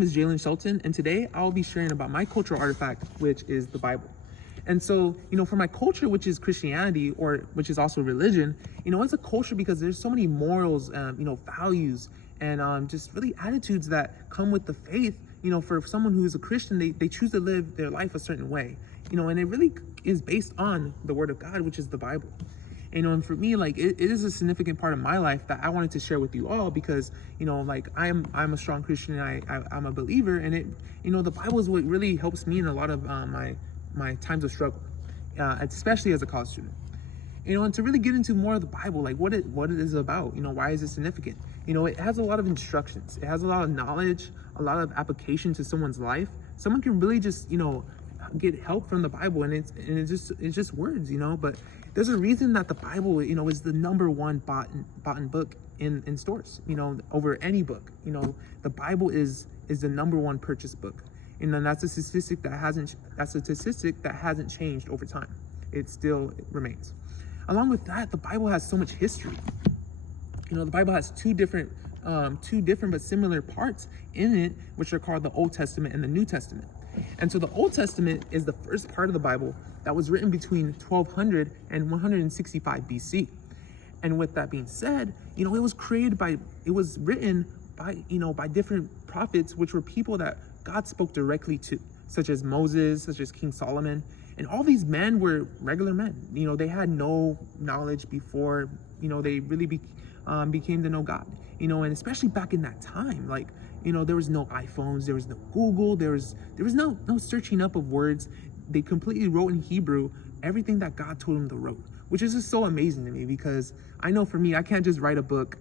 name is Jalen Shelton, and today I'll be sharing about my cultural artifact, which is the Bible. And so, for my culture, which is Christianity, or which is also religion, it's a culture because there's so many morals, values, and just really attitudes that come with the faith. For someone who is a Christian, they choose to live their life a certain way, and it really is based on the Word of God, which is the Bible. And for me, like it is a significant part of my life that I wanted to share with you all because, I'm a strong Christian and I'm a believer, and the Bible is what really helps me in a lot of my times of struggle, especially as a college student. And to really get into more of the Bible, like what it is about, why is it significant? It has a lot of instructions. It has a lot of knowledge, a lot of application to someone's life. Someone can really just, get help from the Bible, and it's just words, but there's a reason that the Bible, is the number one bought book in stores, over any book. The Bible is the number one purchased book. And then that's a statistic that hasn't changed over time. It still remains. Along with that, the Bible has so much history. The Bible has two different but similar parts in it, which are called the Old Testament and the New Testament. And so the Old Testament is the first part of the Bible that was written between 1200 and 165 BC. And with that being said, it was written by different prophets, which were people that God spoke directly to, such as Moses, such as King Solomon. And all these men were regular men. They had no knowledge before, they really became to know God. And especially back in that time, there was no iPhones, there was no Google, there was no searching up of words. They completely wrote in Hebrew everything that God told them to write, which is just so amazing to me, because I know for me, I can't just write a book,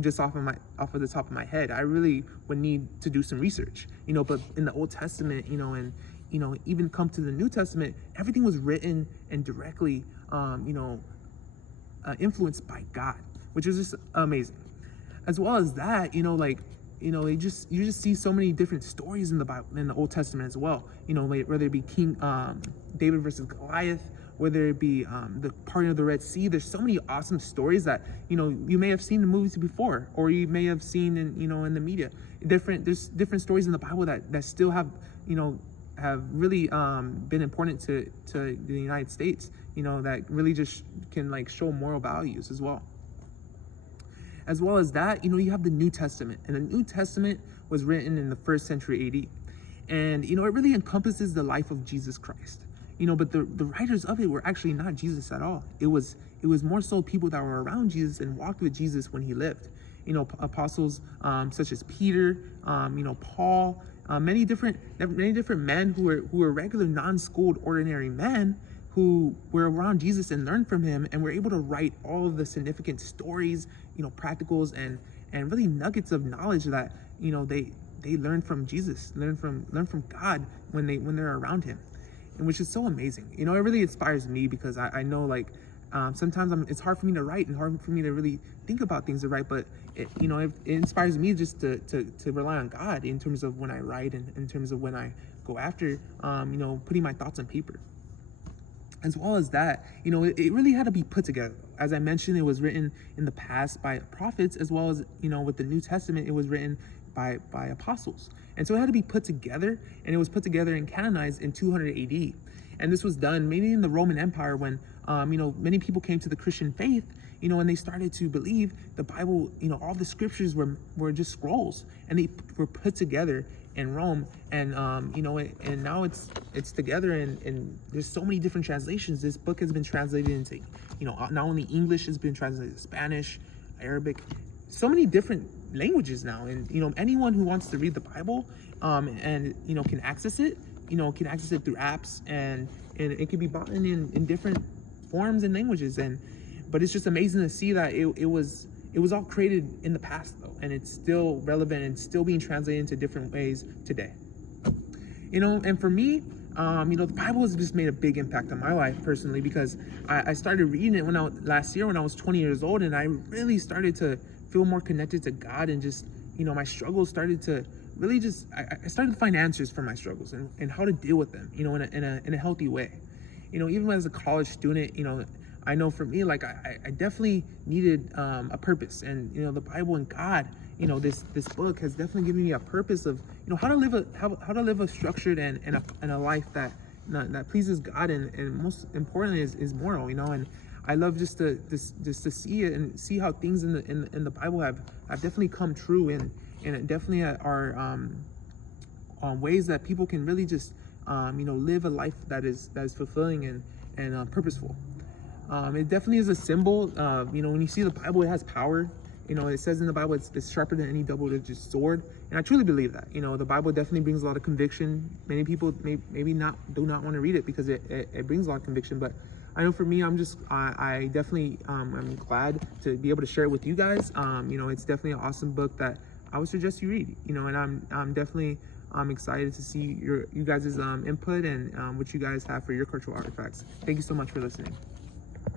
just off of the top of my head. I really would need to do some research, but in the Old Testament, and even come to the New Testament, everything was written and directly, influenced by God, which is just amazing. As well as that, you just see so many different stories in the Bible, in the Old Testament as well. Whether it be King David versus Goliath, whether it be the parting of the Red Sea. There's so many awesome stories that you may have seen in movies before, or you may have seen in the media. There's different stories in the Bible that still have really been important to the United States. That really just can show moral values as well. As well as that, you have the New Testament, and the New Testament was written in the 1st century AD. And, it really encompasses the life of Jesus Christ, but the writers of it were actually not Jesus at all. It was more so people that were around Jesus and walked with Jesus when he lived. Apostles such as Peter, Paul, many different men who were regular, non-schooled, ordinary men who were around Jesus and learned from him, and were able to write all of the significant stories, practicals, and really nuggets of knowledge that they learned from Jesus, learn from God when they're around him, and which is so amazing. It really inspires me, because I know sometimes it's hard for me to write and hard for me to really think about things to write, but it inspires me just to rely on God in terms of when I write, and in terms of when I go after putting my thoughts on paper. As well as that, it really had to be put together. As I mentioned, it was written in the past by prophets, as well as, with the New Testament, it was written by apostles. And so it had to be put together, and it was put together and canonized in 200 AD. And this was done mainly in the Roman Empire when, many people came to the Christian faith, and they started to believe the Bible, all the scriptures were just scrolls, and they were put together in Rome, and and now it's together, and there's so many different translations. This book has been translated into, not only English, has been translated to Spanish, Arabic, so many different languages now. And anyone who wants to read the Bible, and can access it, can access it through apps, and it can be bought in different forms and languages. But it's just amazing to see that it was all created in the past, though, and it's still relevant and still being translated into different ways today. And for me, the Bible has just made a big impact on my life personally, because I started reading it last year when I was 20 years old, and I really started to feel more connected to God, and just, my struggles started to really I started to find answers for my struggles, and how to deal with them, in a healthy way. Even as a college student, I know for me, I definitely needed a purpose, and the Bible and God, this book has definitely given me a purpose of, how to live a structured and a life that pleases God, and most importantly is moral, and I love just to see it and see how things in the Bible have definitely come true, and it definitely are ways that people can really just live a life that is fulfilling and purposeful. It definitely is a symbol. When you see the Bible, it has power. It says in the Bible it's sharper than any double-edged sword, and I truly believe that. The Bible definitely brings a lot of conviction. Many people maybe do not want to read it because it brings a lot of conviction, but I know for me, I definitely I'm glad to be able to share it with you guys. It's definitely an awesome book that I would suggest you read. And I'm definitely excited to see you guys' input and what you guys have for your cultural artifacts. Thank you so much for listening.